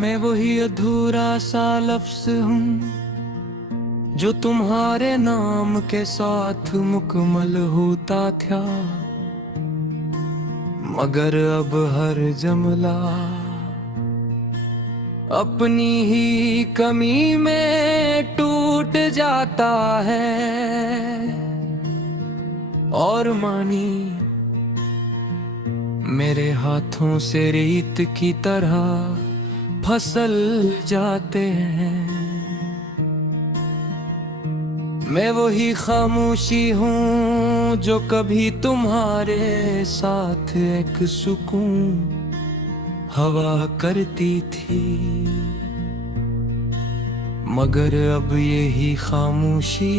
मैं वही अधूरा सा लफ्ज हूँ जो तुम्हारे नाम के साथ मुकम्मल होता था, मगर अब हर जुमला अपनी ही कमी में टूट जाता है। और मानी मेरे हाथों से रेत की तरह फिसल जाते हैं। मैं वही खामोशी हूँ जो कभी तुम्हारे साथ एक सुकून हवा करती थी, मगर अब यही खामोशी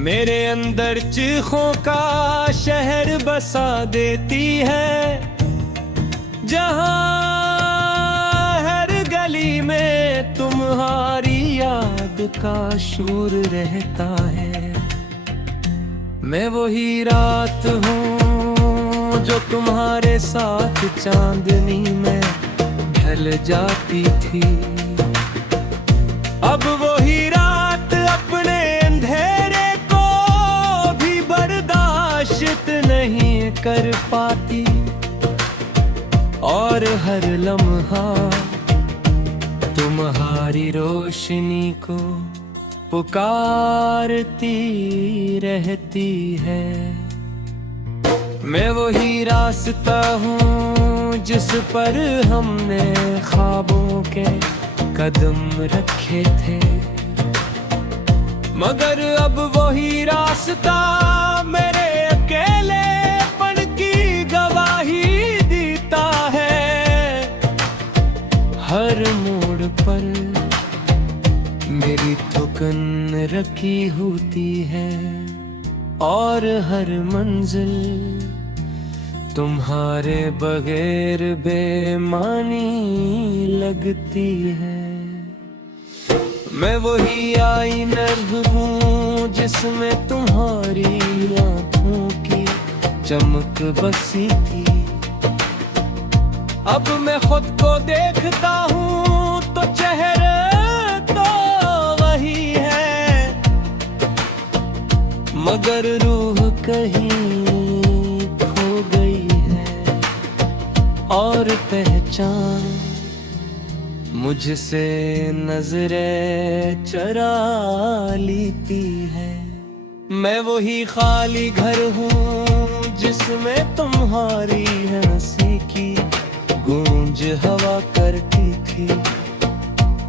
मेरे अंदर चीखों का शहर बसा देती है, जहां हर गली में तुम्हारी याद का शोर रहता है। मैं वही रात हूँ जो तुम्हारे साथ चांदनी में ढल जाती थी, अब वही रात अपने अंधेरे को भी बर्दाश्त नहीं कर पाती, और हर लम्हा तुम्हारी रोशनी को पुकारती रहती है। मैं वही रास्ता हूँ जिस पर हमने ख्वाबों के कदम रखे थे, मगर अब वही रास्ता मेरे अकेलेपन की गवाही देता है। हर मोड़ पर मेरी थुकन रखी होती है, और हर मंजिल तुम्हारे बगैर बेमानी लगती है। मैं वही आईना हूँ जिसमें तुम्हारी आँखों की चमक बसी थी, अब मैं खुद को देखता हूँ तो चेहरा तो वही है, मगर रूह कहीं खो गई है, और पहचान मुझसे नजरें चुरा लेती है। मैं वही खाली घर हूँ जिसमें तुम्हारी हंसी की गूंज हवा करती थी,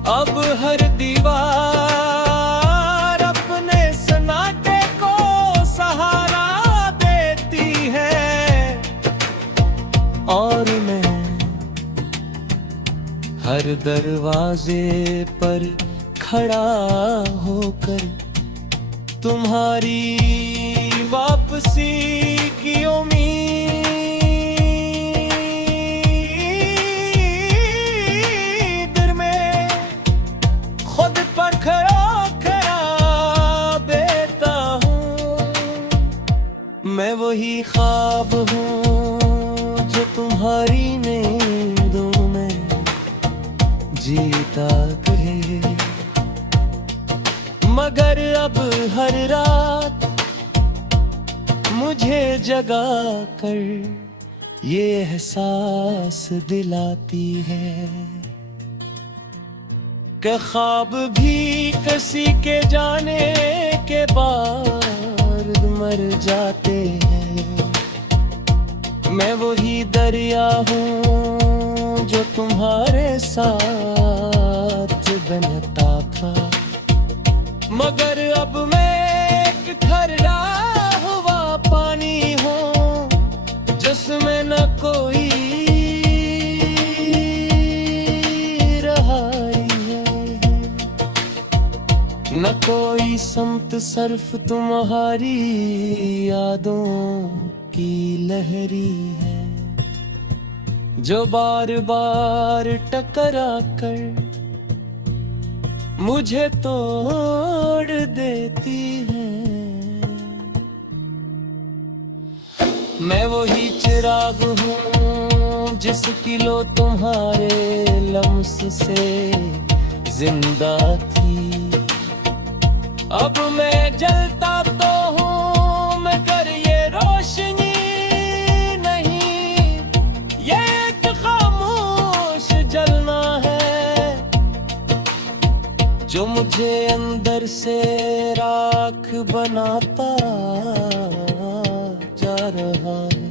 अब हर दीवार अपने सन्नाटे को सहारा देती है, और मैं हर दरवाजे पर खड़ा होकर तुम्हारी वापसी की उम्मीद में खुद पर खड़ा बेता हूँ। मैं वही ख्वाब हूँ जो तुम्हारी नींदों में जीता है, मगर अब हर रात मुझे जगा कर ये एहसास दिलाती है कि ख्वाब भी किसी के जाने के बाद मर जाते हैं। मैं वही दरिया हूँ जो तुम्हारे साथ बहता था, मगर अब मैं एक ठहरा हुआ पानी हूँ जिसमें न कोई रहाई है, न कोई समत सर्फ तुम्हारी यादों की लहरी है, जो बार बार टकरा कर मुझे तोड़ देती है। मैं वही चिराग हूँ जिसकी लो तुम्हारे लम्स से जिंदा थी। अब मैं जलता तो हूँ मगर ये रोशनी नहीं, ये एक खामोश जलना है जो मुझे अंदर से राख बनाता जा रहा है।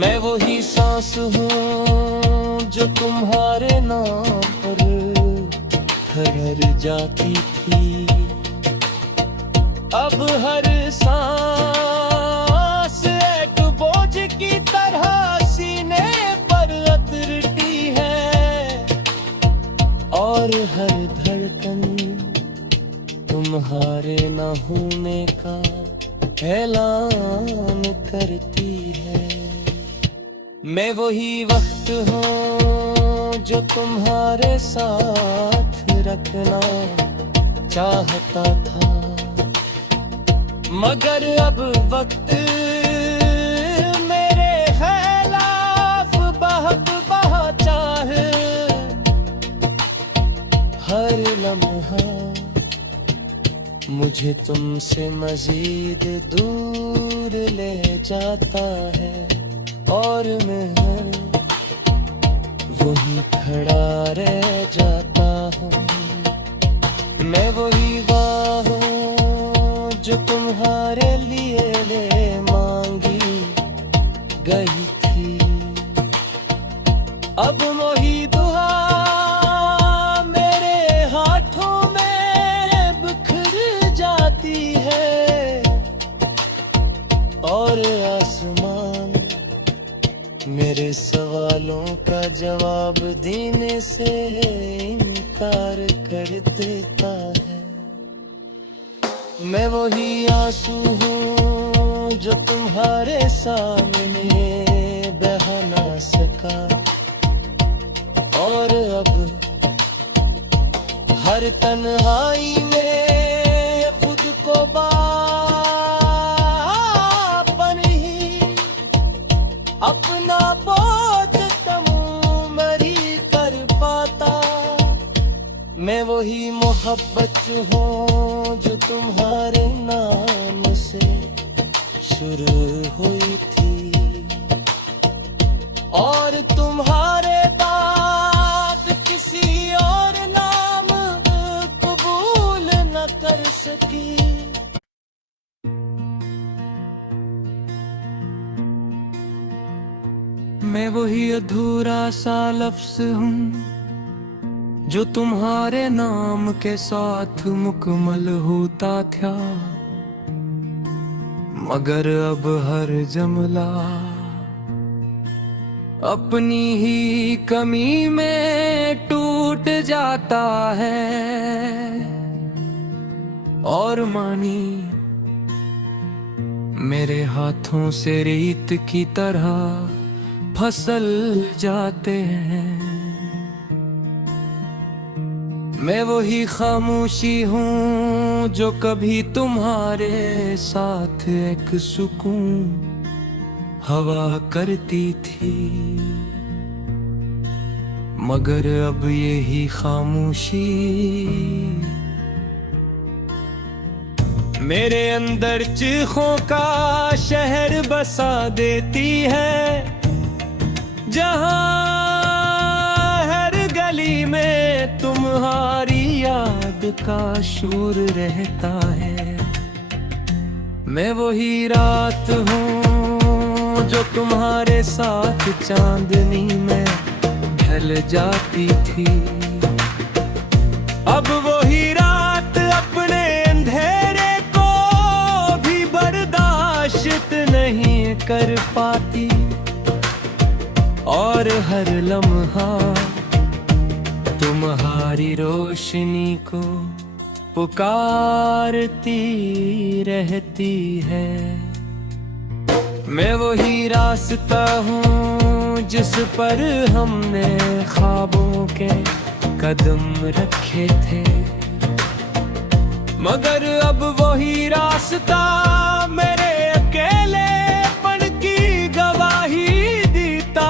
मैं वही सांस हूँ जो तुम्हारे नाम पर ठहर जाती थी। अब हर सांस एक बोझ की तरह सीने पर उतरती है और हर धड़कन तुम्हारे न होने का ऐलान करती है। मैं वही वक्त हूँ जो तुम्हारे साथ रखना चाहता था, मगर अब वक्त मेरे खिलाफ बहा चाहे। हर लम्हा मुझे तुमसे मजीद दूर ले जाता है और मैं वही खड़ा रह जाता हूँ। मैं वही बात हूँ जो तुम्हारे लिए ले मांगी गई थी। अब वही दुआ मेरे हाथों में बिखर जाती है और आसमान मेरे सवालों का जवाब देने से इनकार कर देता है। मैं वही आंसू हूँ जो तुम्हारे सामने बहा ना सका और अब हर तन्हाई में खुद को अपना बहुत कम मरी कर पाता। मैं वही मोहब्बत हूँ जो तुम्हारे नाम से शुरू हुई थी और तुम्हारे बाद किसी और नाम कबूल न कर सकी। मैं वही अधूरा सा लफ्ज हूँ जो तुम्हारे नाम के साथ मुकम्मल होता था, मगर अब हर जुमला अपनी ही कमी में टूट जाता है और मानी मेरे हाथों से रेत की तरह फसल जाते हैं। मैं वही खामोशी हूँ जो कभी तुम्हारे साथ एक सुकून हवा करती थी, मगर अब यही खामोशी मेरे अंदर चीखों का शहर बसा देती है, जहाँ हर गली में तुम्हारी याद का शोर रहता है। मैं वही रात हूँ जो तुम्हारे साथ चांदनी में ढल जाती थी। अब वही रात अपने अंधेरे को भी बर्दाश्त नहीं कर पाती और हर लम्हा तुम्हारी रोशनी को पुकारती रहती है। मैं वही रास्ता हूँ जिस पर हमने ख्वाबों के कदम रखे थे, मगर अब वही रास्ता मेरे अकेलेपन की गवाही देता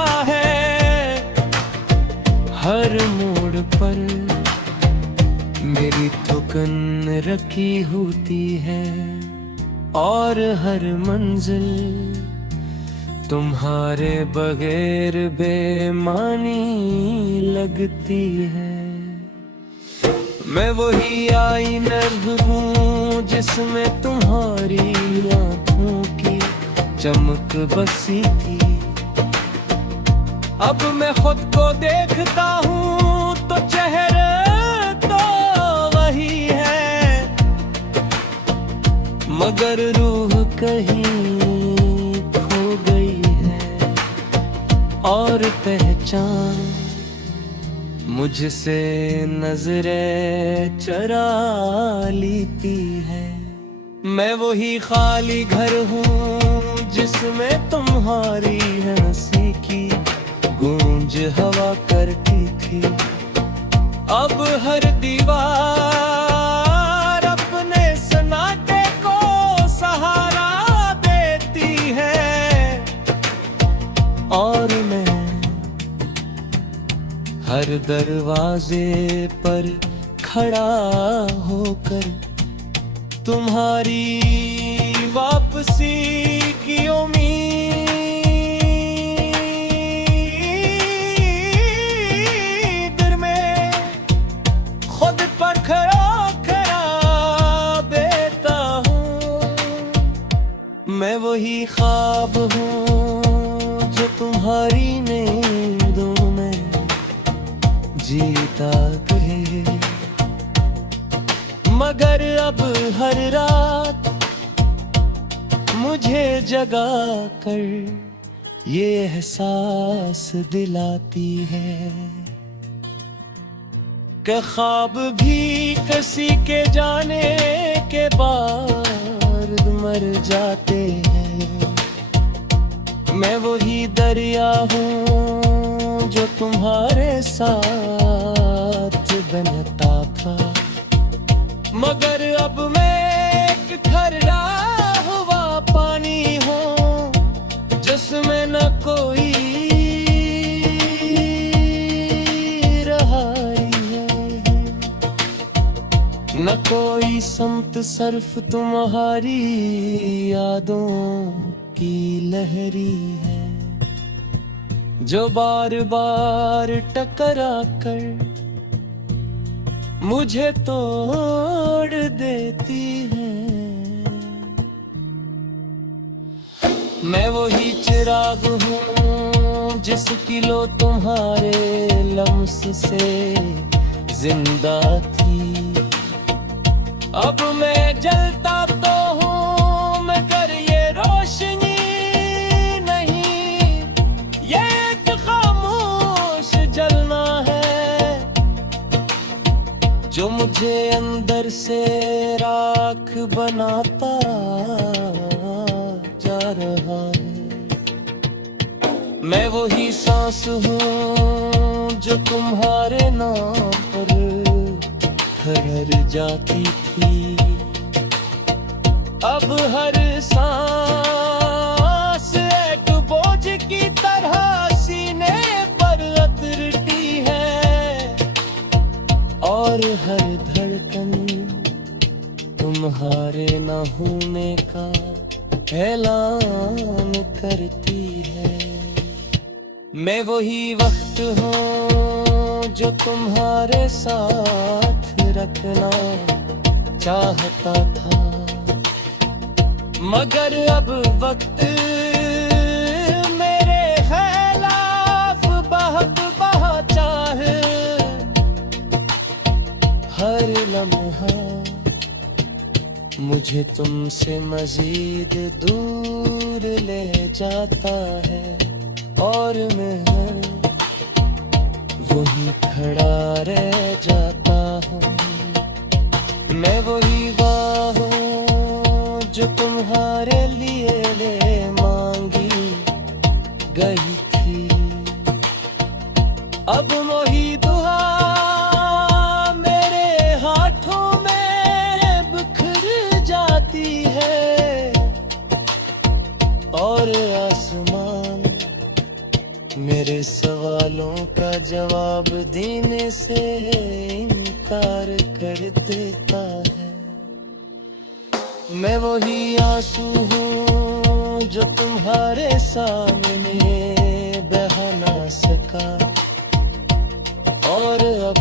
तरक्की होती है और हर मंजिल तुम्हारे बगैर बेमानी लगती है। मैं वही आईना हूँ जिसमें तुम्हारी आँखों की चमक बसी थी। अब मैं खुद को देखता हूँ तो चेहरे तो वही है, मगर रूह कहीं खो गई है और पहचान मुझसे नजरें चुरा लेती है। मैं वही खाली घर हूँ जिसमें तुम्हारी हंसी की गूंज हवा करती थी। अब हर दीवार अपने सन्नाटे को सहारा देती है और मैं हर दरवाजे पर खड़ा होकर तुम्हारी वापसी की उम्मीद में खुद पर खड़ा बेता हूँ। मैं वही ख्वाब हूँ जो तुम्हारी नींदों में जीता है, मगर अब हर रात मुझे जगा कर ये एहसास दिलाती है कि ख्वाब भी किसी के जाने के बाद मर जाते हैं। मैं वही दरिया हूँ जो तुम्हारे साथ बहता था, मगर अब मैं एक ठहरा हुआ पानी हूँ जिसमें न कोई रहाई है, न कोई समत सर्फ तुम्हारी यादों की लहरी है जो बार बार टकरा कर मुझे तोड़ देती है। मैं वही चिराग हूँ जिसकी लो तुम्हारे लम्स से जिंदा थी। अब मैं जलता तो हूँ मगर ये रोशनी नहीं, ये एक खामोश जलना है जो मुझे अंदर से राख बनाता जा रहा है। मैं वही सांस हूँ जो तुम्हारे नाम पर ठहर जाती थी। अब हर सांस एक बोझ की तरह सीने पर उतरती है और हर धड़कन तुम्हारे न होने का ऐलान करती है। मैं वही वक्त हूँ जो तुम्हारे साथ रखना चाहता था, मगर अब वक्त मेरे खिलाफ बहा चाहे। हर लम्हा मुझे तुमसे मजीद दूर ले जाता है और मैं वही खड़ा रह जाता हूँ। मैं वही बात हूँ जो तुम्हारे लिए ले मांगी गई थी। अब वही दुआ मेरे हाथों में बिखर जाती है और आसमान मेरे सवालों का जवाब देने से इनकार कर देता है। मैं वही आंसू हूँ जो तुम्हारे सामने बहा ना सका, और अब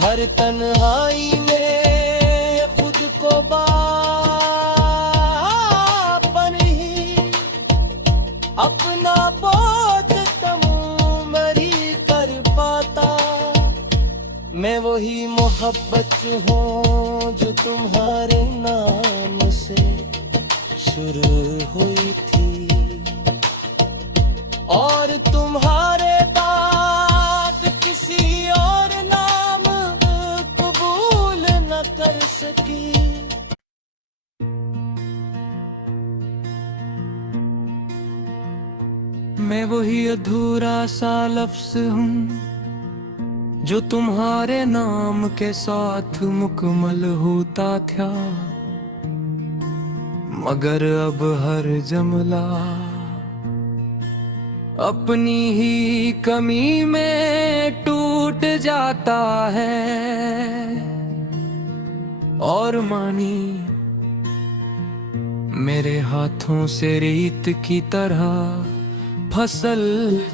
हर तन्हाई में खुद को बापन ही अपना बहुत तमुमरी कर पाता। मैं वही मोहब्बत हूँ जो तुम्हारे नाम से शुरू हुई थी, और तुम्हारे बाद किसी और नाम कबूल न कर सकी। मैं वही अधूरा सा लफ्ज़ हूँ जो तुम्हारे नाम के साथ मुकम्मल होता था, मगर अब हर जुमला अपनी ही कमी में टूट जाता है, और मानी मेरे हाथों से रेत की तरह फिसल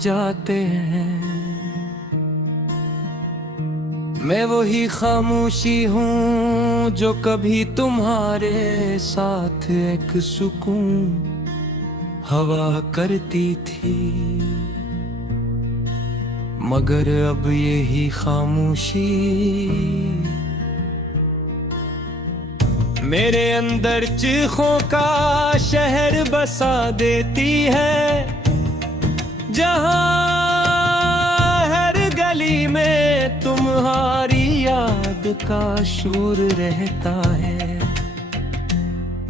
जाते हैं। मैं वही खामोशी हूँ जो कभी तुम्हारे साथ एक सुकून हवा करती थी, मगर अब यही खामोशी मेरे अंदर चीखों का शहर बसा देती है, जहाँ हर गली में तुम्हारी याद का शोर रहता है।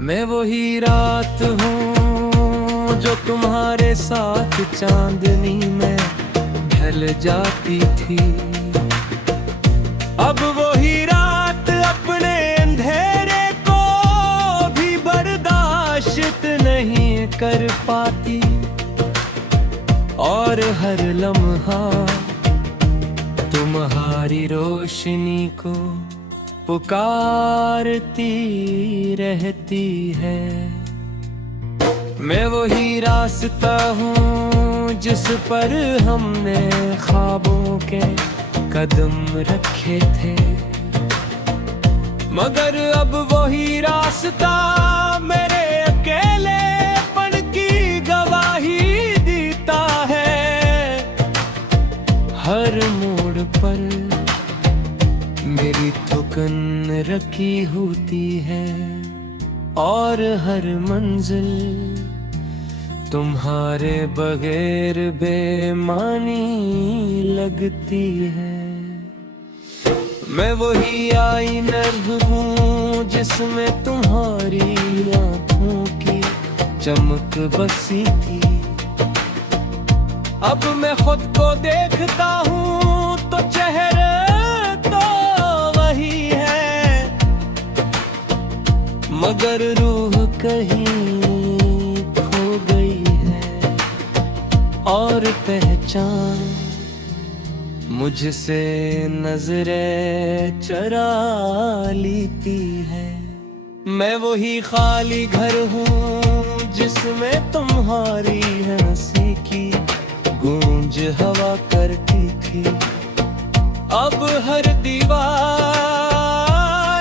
मैं वही रात हूँ जो तुम्हारे साथ चांदनी में ढल जाती थी, अब वही रात अपने अंधेरे को भी बर्दाश्त नहीं कर पाती, और हर लम्हा तुम्हारी रोशनी को पुकारती रहती है। मैं वही रास्ता हूँ जिस पर हमने ख्वाबों के कदम रखे थे, मगर अब वही रास्ता मेरे अकेलेपन की गवाही देता है। हर मोड़ पर मेरी थुकन रखी होती है, और हर मंजिल तुम्हारे बगैर बेमानी लगती है। मैं वही आईना हूँ जिसमें तुम्हारी आँखों की चमक बसी थी, अब मैं खुद को देखता हूँ तो चेहरा तो वही है, मगर रूह कहीं खो गई है, और पहचान मुझसे नजरें चरा लेती है। मैं वही खाली घर हूँ जिसमें तुम्हारी हंसी की गूंज हवा करती थी, अब हर दीवार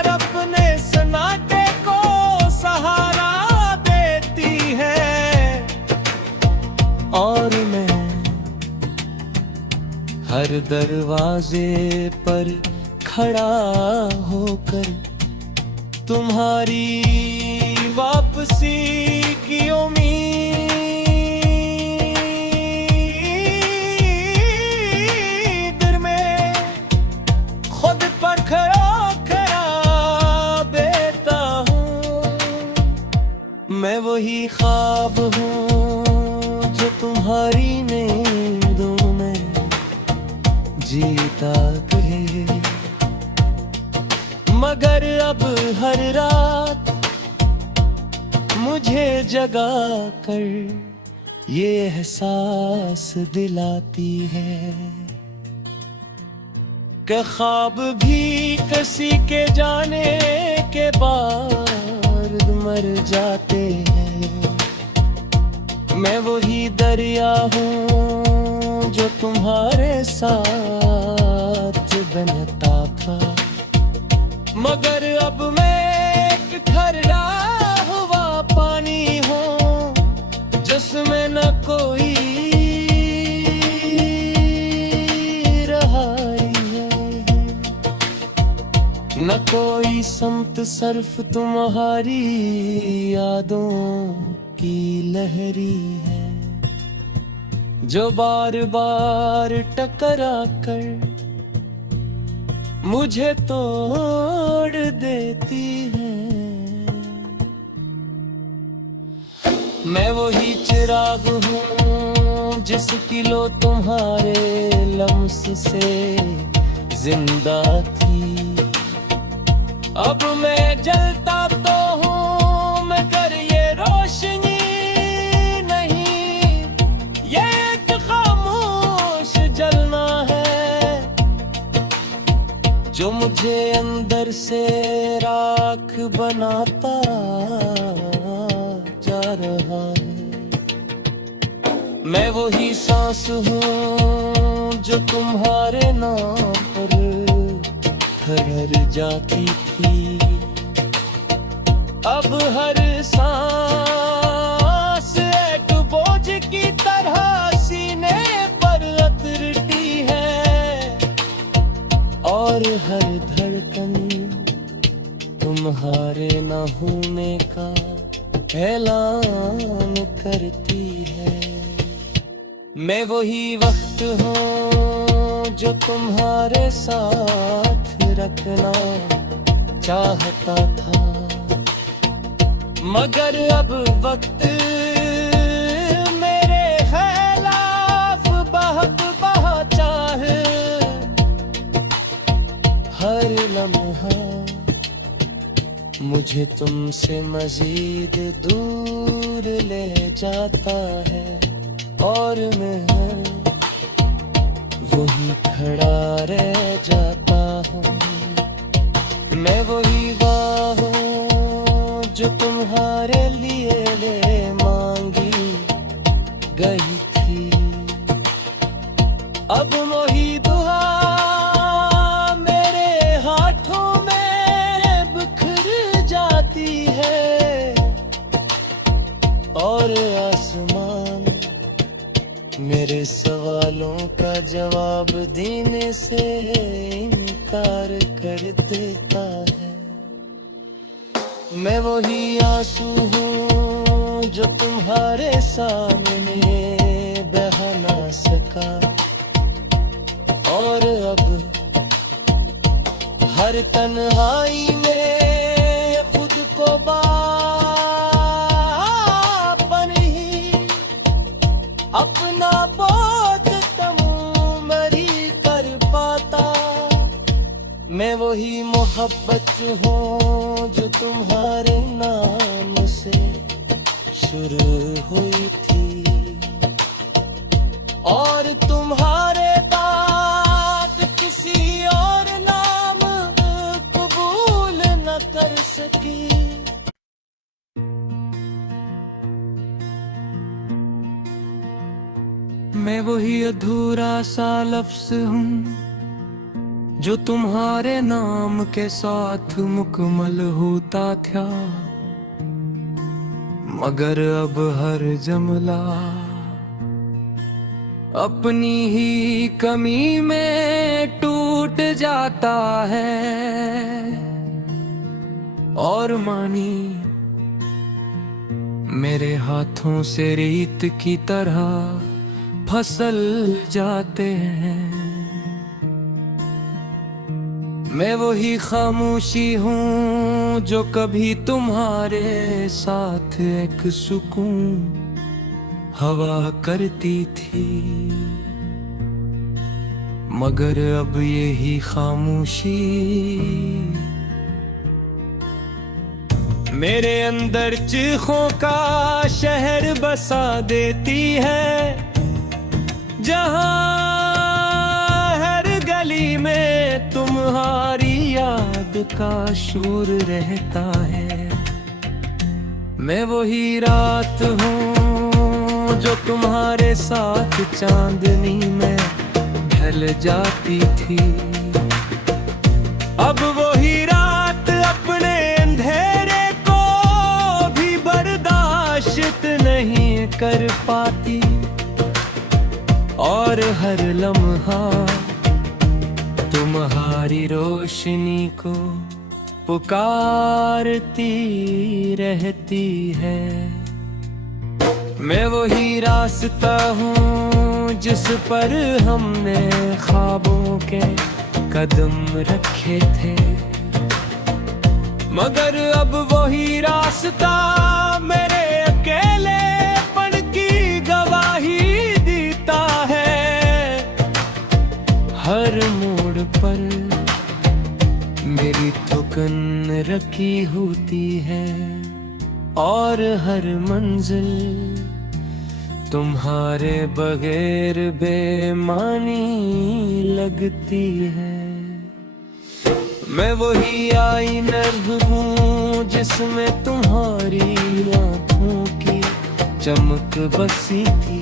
अपने सन्नाटे को सहारा देती है, और मैं हर दरवाजे पर खड़ा होकर तुम्हारी वापसी की उम्मीद में खुद पर खड़ा बेता हूँ। मैं वही ख्वाब हूँ जो तुम्हारी नींदों में जीता है, मगर अब हर रात मुझे जगा कर ये एहसास दिलाती है कि ख्वाब भी किसी के जाने के बाद मर जाते हैं। मैं वही दरिया हूँ जो तुम्हारे साथ बहता था, मगर अब मैं एक ठहरा हुआ पानी हूँ जिसमें न कोई न कोई समत सर्फ तुम्हारी यादों की लहरी है, जो बार बार टकरा कर मुझे तोड़ देती है। मैं वही चिराग हूँ जिसकी लो तुम्हारे लम्स से जिंदा थी। अब मैं जलता तो हूँ मगर ये रोशनी नहीं, ये एक खामोश जलना है जो मुझे अंदर से राख बनाता जा रहा है। मैं वही सांस हूँ जो तुम्हारे नाम पर ठहर जाती थी। अब हर सांस एक बोझ की तरह सीने पर उतरती है, और हर धड़कन तुम्हारे न होने का ऐलान करती है। मैं वही वक्त हूँ जो तुम्हारे साथ रखना चाहता था, मगर अब वक्त मेरे खिलाफ बहा चाहे। हर लम्हा मुझे तुमसे मजीद दूर ले जाता है, और मैं वही खड़ा रह जाता हूँ। मैं वही वाह हूँ जो तुम्हारे लिए ले मांगी गई थी। अब वही दुआ मेरे हाथों में बिखर जाती है, और आसमान मेरे सवालों का जवाब देने से इनकार कर देता है। मैं वही आंसू हूँ जो तुम्हारे सामने बह ना सका, और अब हर तन्हाई में खुद को अपना बहुत तमुमरी कर पाता। मैं वही मोहब्बत हूँ जो तुम्हारे नाम से शुरू हुई थी, और तुम्हारे बाद किसी और नाम कबूल न कर सकी। मैं वही अधूरा सा लफ्ज हूँ जो तुम्हारे नाम के साथ मुकम्मल होता था, मगर अब हर जुमला अपनी ही कमी में टूट जाता है, और मानी मेरे हाथों से रेत की तरह फसल जाते हैं। मैं वही खामोशी हूँ जो कभी तुम्हारे साथ एक सुकून हवा करती थी, मगर अब यही खामोशी मेरे अंदर चीखों का शहर बसा देती है, जहां हर गली में तुम्हारी याद का शोर रहता है। मैं वही रात हूँ जो तुम्हारे साथ चांदनी में ढल जाती थी। अब वही रात अपने अंधेरे को भी बर्दाश्त नहीं कर पाती, और हर लम्हा तुम्हारी रोशनी को पुकारती रहती है। मैं वही रास्ता हूँ जिस पर हमने ख्वाबों के कदम रखे थे, मगर अब वही रास्ता मेरे अकेलेपन की गवाही देता है। हर मोड़ पर मेरी थुकन रखी होती है, और हर मंजिल तुम्हारे बगैर बेमानी लगती है। मैं वही आईना हूँ जिसमें तुम्हारी आँखों की चमक बसी थी।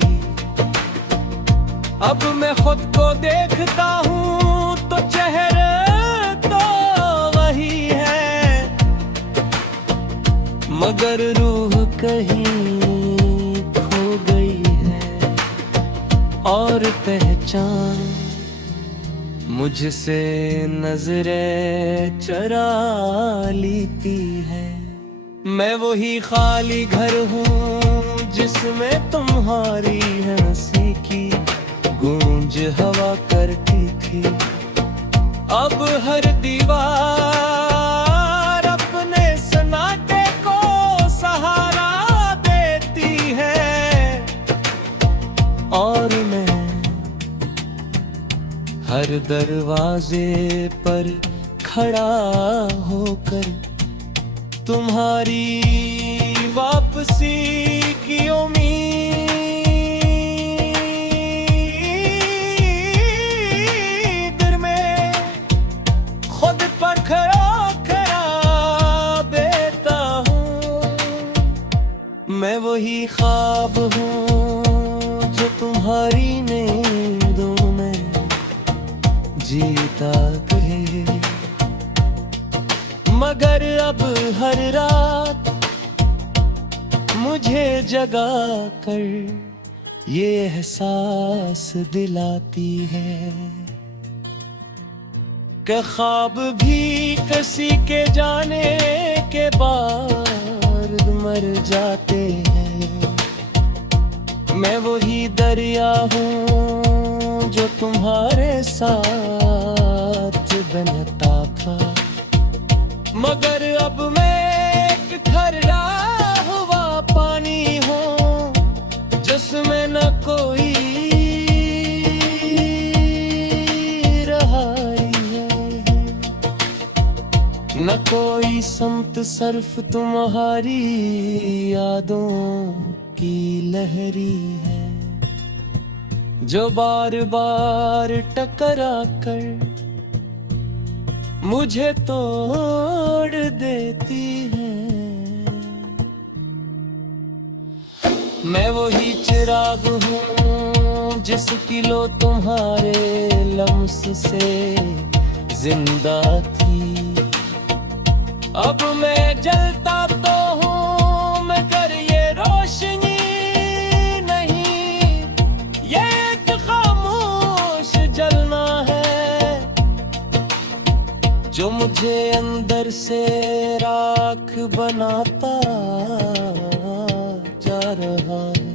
अब मैं खुद को देखता हूँ तो चेहरे तो वही है, मगर रूह कहीं खो गई है, और पहचान मुझसे नजरें चुरा लेती है। मैं वही खाली घर हूँ जिसमें तुम्हारी हंसी की गूंज हवा करती थी। अब हर दीवार अपने सन्नाटे को सहारा देती है, और मैं हर दरवाजे पर खड़ा होकर तुम्हारी वापसी की उम्मीद में खुद पर खड़ा देता हूँ। मैं वही ख्वाब हूँ जो तुम्हारी नींदों में जीता है, मगर अब हर रात मुझे जगा कर ये एहसास दिलाती है कि ख्वाब भी किसी के जाने के बाद मर जाते हैं। मैं वही दरिया हूँ जो तुम्हारे साथ बहता था, मगर अब मैं एक ठहरा हुआ पानी हूँ जिसमें न कोई रहाई है, न कोई समत सर्फ तुम्हारी यादों की लहरी है, जो बार बार टकरा कर मुझे तोड़ देती है। मैं वही चिराग हूँ जिसकी लो तुम्हारे लम्स से जिंदा थी। अब मैं जलता तो हूँ मगर ये रोशनी नहीं, ये एक खामोश जलना है जो मुझे अंदर से राख बनाता जा रहा है।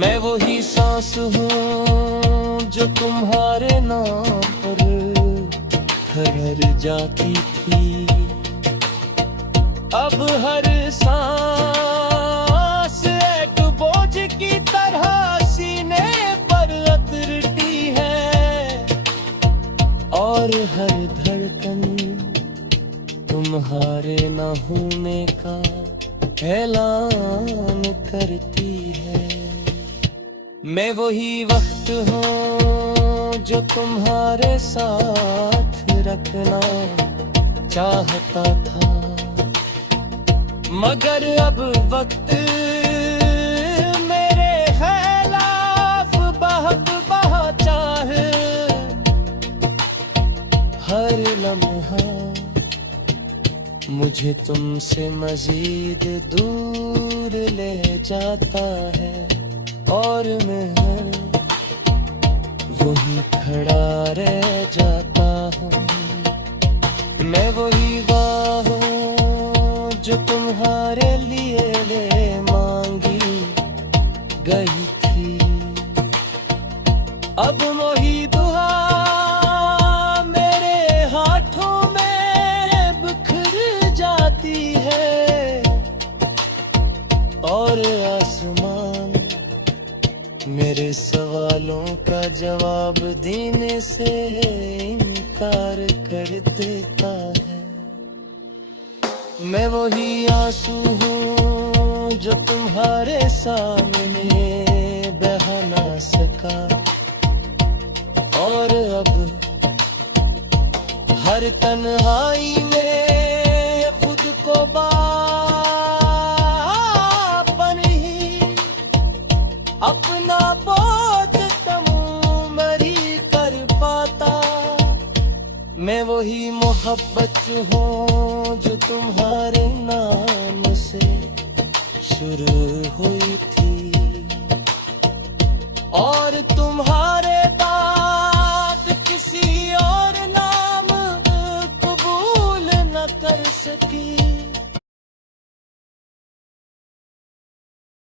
मैं वही सांस हूँ जो तुम्हारे नाम पर ठहर जाती थी। अब हर सांस एक बोझ की तरह सीने पर उतरती है, और हर धड़कन तुम्हारे न होने का ऐलान करती है। मैं वही वक्त हूँ जो तुम्हारे साथ रखना चाहता था, मगर अब वक्त मेरे खिलाफ बहक बहता है। हर लम्हा मुझे तुमसे मजीद दूर ले जाता है, और मैं वही खड़ा रह जाता हूँ। मैं वही बाहों जो तुम्हारे लिए ले मांगी गई थी, अब वही दुआ मेरे हाथों में बिखर जाती है, और आसमान मेरे सवालों का जवाब देने से इनकार कर देता है। मैं वही आंसू हूँ जो तुम्हारे सामने बहा ना सका, और अब हर तन्हाई में खुद को अपना बोझ तमुमरी कर पाता। मैं वही मोहब्बत हूँ जो तुम्हारे नाम से शुरू हुई।